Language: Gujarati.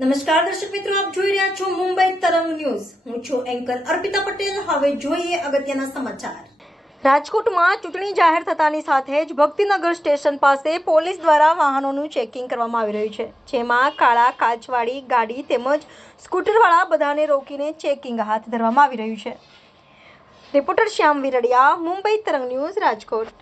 નમસ્કાર દર્શક મિત્રો, આપ જોઈ રહ્યા છો મુંબઈ તરંગ ન્યૂઝ. હું છું એન્કર અર્પિતા પટેલ. હવે જોઈએ અગત્યના સમાચાર. રાજકોટમાં ચૂંટણી જાહેર થતાની સાથે જ ભક્તિનગર સ્ટેશન પાસે પોલીસ દ્વારા વાહનોનું ચેકિંગ કરવામાં આવી રહ્યું છે, જેમાં કાળા કાચવાળી ગાડી તેમજ સ્કૂટરવાળા બધાને રોકીને ચેકિંગ હાથ ધરવામાં આવી રહ્યું છે. રિપોર્ટર શ્યામ વિરડિયા, મુંબઈ તરંગ ન્યૂઝ, રાજકોટ.